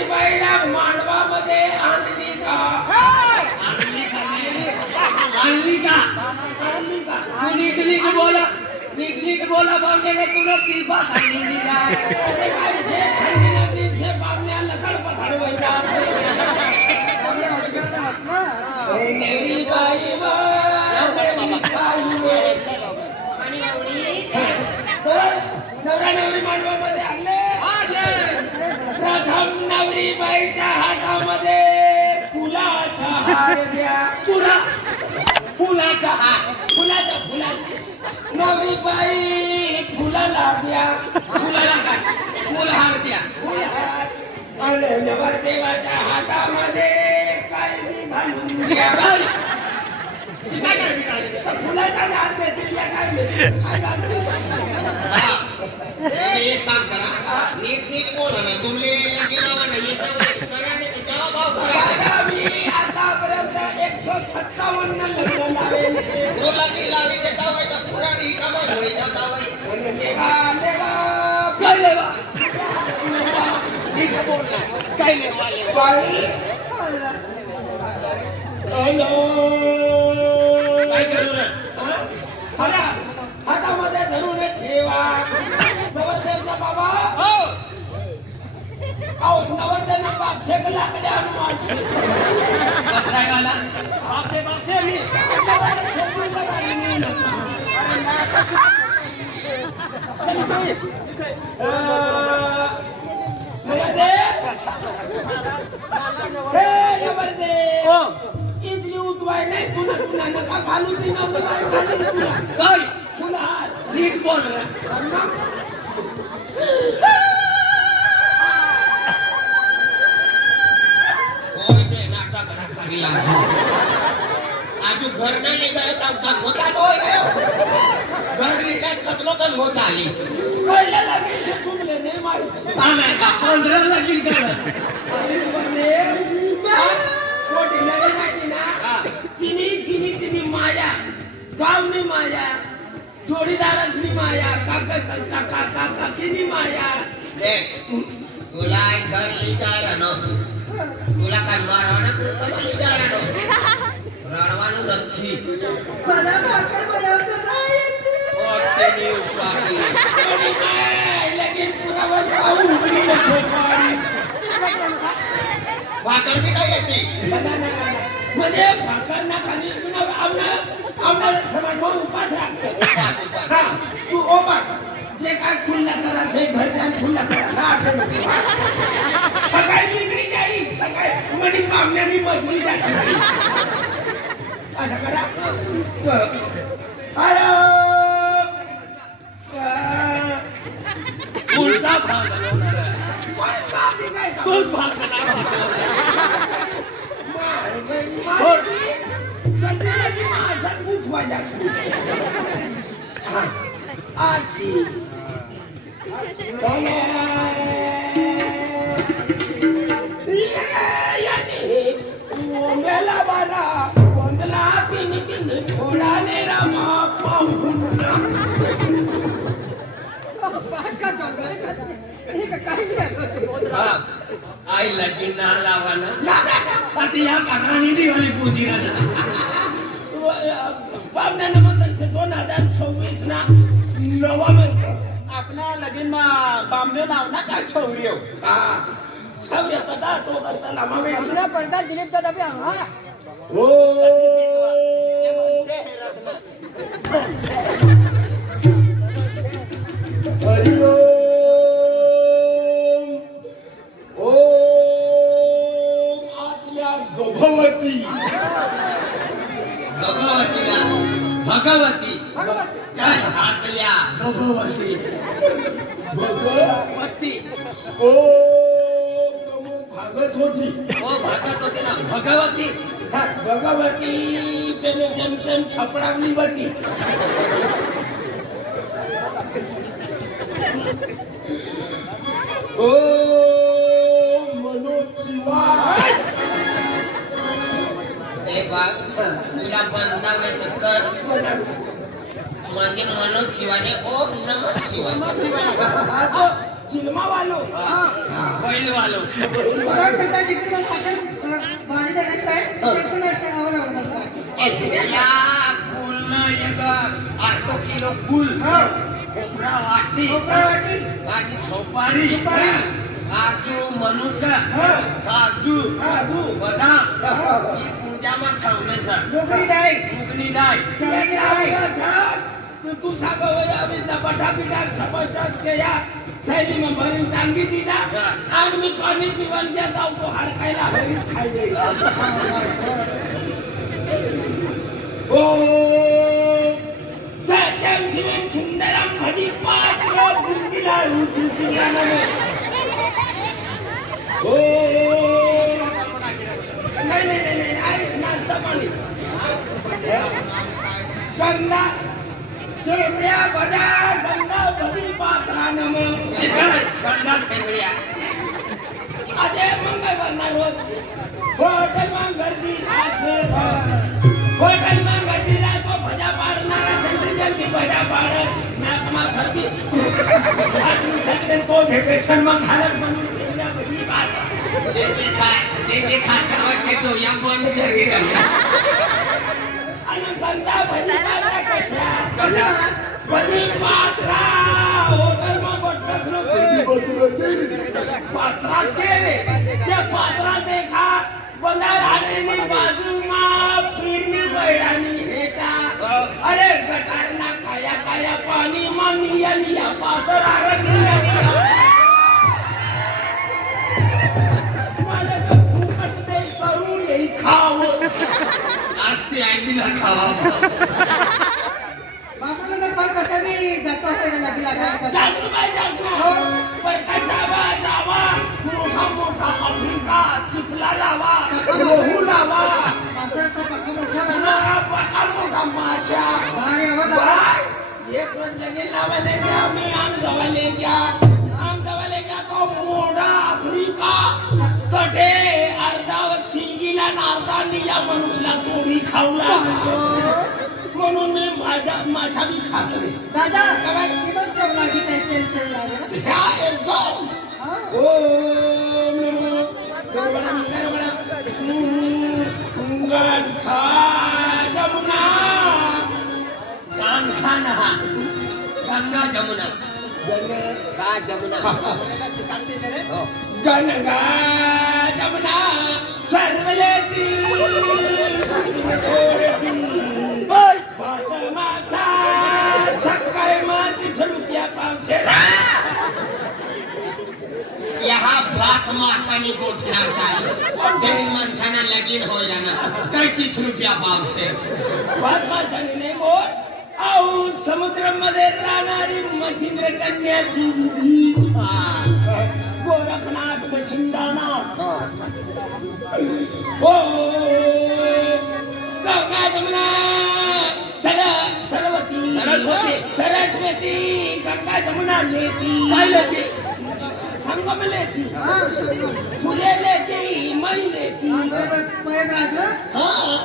नवरी बाईला मांडवामध्ये आणली का? आणली का नाही? आणली का? आणली का? तू नीट बोला, नीट बोला बावड्याने तुला शिल्पा आणली नाही. अरे काय जे थंडी नदी जे बामण्या लकड पठार व्हायचा. नवरी बाई व नवरी बाई व. तर नवरा नवरी मांडवामध्ये आणले. प्रथम नवरी बाईच्या हातामध्ये फुलाचा हार द्या. फुलाचा हार. फुलाचा नवरी बाई फुलाला द्या. फुलाला काय? फुलहार द्या. फुलहार आणि नवरदेवाच्या हातामध्ये काय घालून द्या. फुलाचा हार देतील या काय एक काम करा, नीट बोला ना. तुमले लावा ना मी आतापर्यंत 157 लग्न लावेल. लावी देता होय तर पुराणी कामात होई जाता होय. काय लेवा नीट बोल ना. काय लेवा बाई काय करू रे? हातामध्ये धरून ठेवा. नवरदेवचा बाबा नवरदेवना बाप फेकला कडे हनुमान. पत्रायवाला बापसे मी इथली उतवाय नाही. तुला नका घालू ती नवरी बाई घालून तुला. काय? फुलहार नीट बोल रे. होय ते नाटक करा आजू घर न निघाय काम होता होय. घर निघाय कतलो कन हो चाली. पहिल्या लागेल तुमले नाही माहिती. आम्ही का 15 लगीन करत. माहिती ना तिनी माया गावनी माया जोडीदाराची माया काका तिनी माया. देख तुला घर लिजारानो तुला काय मारवाना तुला लिजारानो रडवानो નથી. मला भाकर बनवता नाही येते. ओटेनी उपाडी लेकिन पुरावर खाऊ उघडी नको पाडी. भाकर बी काय येते. म्हणजे भाकर ना खाली आमना समाज उपास राखतो. हा तू ओपास जे काय खुल्ला करा ते घरच्यान खुल्ला करा. सकाळी निघडी जाई सकाळी म्हणजे पाहुण्यानी बसली जाते. असं करा. उलटा भाग बनवणार तूच भाग मेला बारा गोंधला तिनी घोडाने रामा आई लगीन ना लावाना आता या कानानी दिवाळी पूजी राहणार. पाहुण्या नंतर 2026 ना नवा म्हणतो. आपल्या लगीन मा बांबे नाव ना काय सौर्य. सौर्य पदा तो करता लामा बेटी. अपना पर्दा दिलीप दादा भी हमारा. ओ हरि ओम आतल्या गभवती भगवती काय आतल्या गभवती भगवती ओम नमो भागत होती. ओ भागत होती ना भगवती. हा भगवती पेले जेमतेम छपडावली होती. ओ मनोज शिवाय एक बार तुला बनता माहिती कर म्हणजे मनोज शिवाने ओम नमः शिवाय. चिलमावालो बैलवालो पगार करता तिकडे मग आपण पाणी देण्याचं आहे त्याचं नर्सनावर म्हणतात या कुलनं एक अर्ध किलो कुल खोबरा वाटी वाटी आणि सोपारी सुपारी. काजू मनुका काजू बदाम ही पूजामा ठेवले सर मोगरी डाळ मुगनी डाळ चवळी डाळ तू सांग अभी बटा पिटा समजतात के या थैली में भरी टांगी दी ना आज मी पानी पीवन जाता हूँ तो हड़कायला हरीच खाई जाईल ओ सत्यम शिवम सुंदरम भजी पात्र बुंदी लाडू सुशियाना में ओ नहीं आई नाश्ता पानी गंगा शेमड्या भजा गंगा भजी पात्रानं मग गंगा खेळ्या આજે મંગળવારના રોજ હોટલમાં ગરદી થશે હોટલમાં ગરદી રાખો ભજા પાડનારા જલ્દી જલ્દી ભજા પાડે નાકમાં શરદી આજનું સજ્જન તો વેકેશનમાં ખાલક બની છે બધી વાત जे खात ते तो या पण शरीर અને ગંદા ભજી પાત્રા કશા कशा ભજી પાત્રા હોટલમાં બટકનો પાત્રા કેરે તે પાત્રા દેખા બધા રાણીની બાજુમાં પીરની બૈરાની હેઠા અરે ગટારના કાયા કાયા પાણીમાં નિયા નિયા પાતરા રે નિયા નિયા મને તો ફૂકટ દે કરું નહીં ખાવો आज ते आयडीला खावा बापाला तर फार कशाने जातो आहे नदी लागला जासू बाई जासू पर कशावा जावा मोठा मोठा आफ्रिका चिखला लावा रोहू लावा माणसाचा पक्का मोठा झाला नारा पका मोठा माशा बाहेर यावं लागलं. बाय एक रोज लगेच लावायला घ्या मी आम जवाले घ्या तो मोठा आफ्रिका तटे अर्धा शिंगीला आणि अर्धा निया मनुष्यला तोडी खावला म्हणून मी माझा मासा बी खात नाही दादा ती पण चव लागली काय तेल तेल लागलं ह्या एकदम हा? ओम नमो गरबडम गणखा जमुना कान खाना गंगा जमुना का जमुना हो गंगा जमुना सर्वलेती छोडती माझा सकाळी मातीस रुपया 500 यहाँ भात माछानी गोठना चाहिए माणसाना लगीन हो जाना 35 रुपया भाव से भात माशाने नाही बोल अहो समुद्रामध्ये राहणारी मशिंद्र कन्याची विधी गोरखनाथ मशिंद्रनाथ ओ गंगा जमुना सरस्वती गंगा जमुना लेती काय लेती? संगम लेती हा, फुले लेती मई लेती प्रयागराज ना? हाँ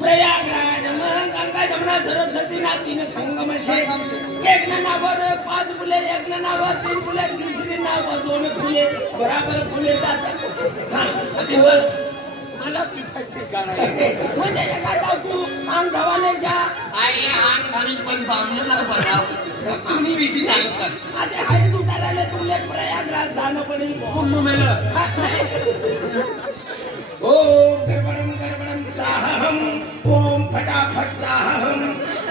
प्रयागराज में गंगा जमुना सरस्वती ना तीन संगम से एक ना नावर 5 फुले एक ना नावर 3 फुले तीसरी नावर 2 फुले बराबर फुले जातात हाँ मला तिथे गाणं म्हणजे एखादा तू आम धवाले जा आई आण घाली पण बांधून बनाव तुम्ही विधी चालू कर आता हाय तू करायला तुले प्रयागराज जाणं पडेल कुंभ मेलं ओम गडबडम साहम ओम फटाफट साहम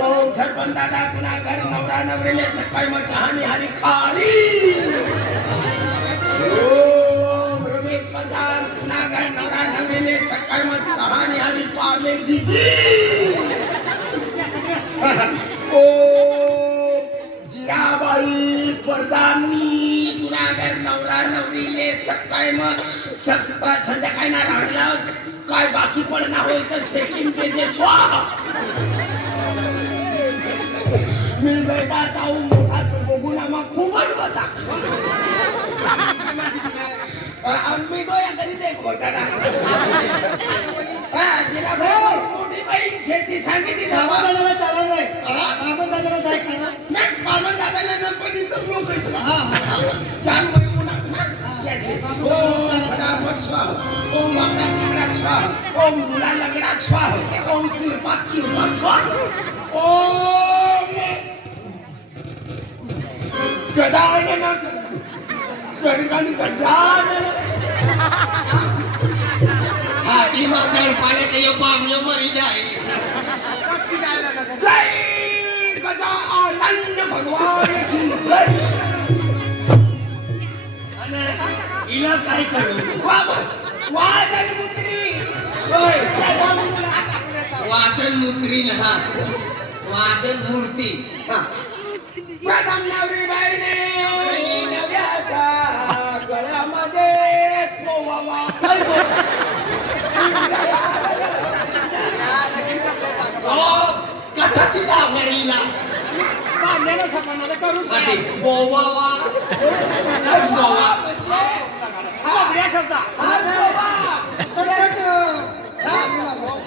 ओम सरपंच दादा गुनागर नवरा नवरीले सकाळी मग चहानी हारी खाली ओम रमेश प्रधान गुनागर नवरा नवरीले सकाळी मग चहानी हारी पार्ले जीजी ओम जिराबाई प्रधानी गुनागर नवरा नवरीले सकाळी मग संध्याकाळी ना रांगला काय बाकी पडणार होय तर शेकिंग ते स्वाहा मी बेटा जाऊ मोठा तो बघून आम्हा खूपच होता आम्ही डोया घरी देख होता ना जिराबाई मोठी बाई शेती सांगितली बाबा धावा दादाला चालवलंय बाबा दादाला काय खाणार पालवन दादाला नंपणीचं लोक आहे तुला. हा, हा. चार महिने उन्हात ना. यायचे. ओम फटाफट स्वाहा. ओम वाकडा तिकडा स्वाहा. ओम मुला लगडा स्वाहा. ओम किरपात स्वाहा. ओम गजानन गजानन हाती मागणार पाण्यात ये बामणे मरी जाई जय गजानन भगवान की जय. आणि हिला काय करू वाजन मुद्री वाचन मुद्री हा वाचन मूर्ती प्रथम नवरी बाईने नवऱ्याच्या गळ्यामध्ये पोवावा. कथा तिला आवडीला बांधलेलं सपनाला करून अरे गोवावा काय गोवा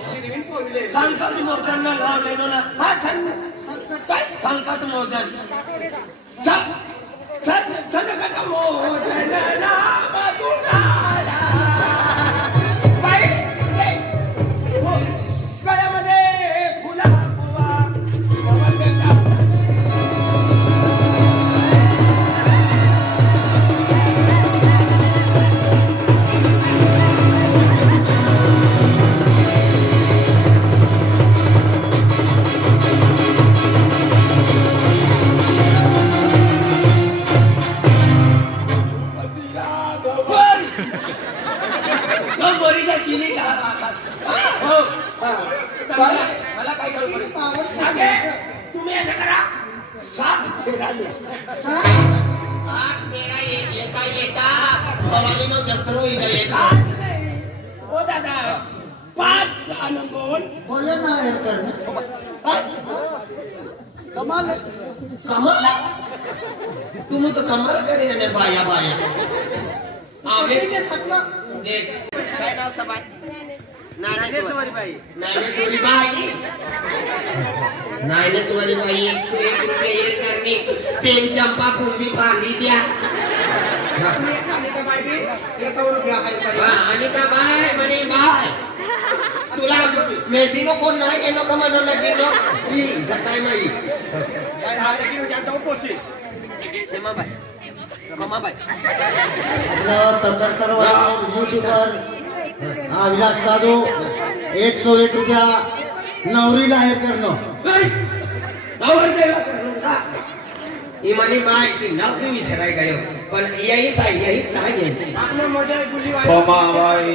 संकट मोचन लावलेलो ना हा संकट मोचन सदगत मोचन नाम तुझा बाई गळ्यामध्ये फुला पुवा मला काय करू पडेल तुम्ही असं करा 60 फेराले 60 फेरा येता येता भवानीनो जत्रो इथं येता ओ दादा 5 आणि 2 बोले ना हे कर कमाल कमाल तुम्ही तर कमाल करे रे बाया बाया आम्ही ते सपना देख काय नाव सबाई ज्ञानेश्वरी बाई ज्ञानेश्वरी बाई ज्ञानेश्वरी बाई 101 रुपये एक करणे पेन चंपा कुंभी पाणी द्या आणि का बाय म्हणे बाय तुला मेहंदीनो कोण नाही गेलो का म्हणून गेलो काय माहिती यूट्यूबर विलास जाधव 101 रुपया नवरी जाहीर करणं इमानी बाय की नाव तुम्ही विचाराय गयो पण यही नाही घ्यायची पमाबाई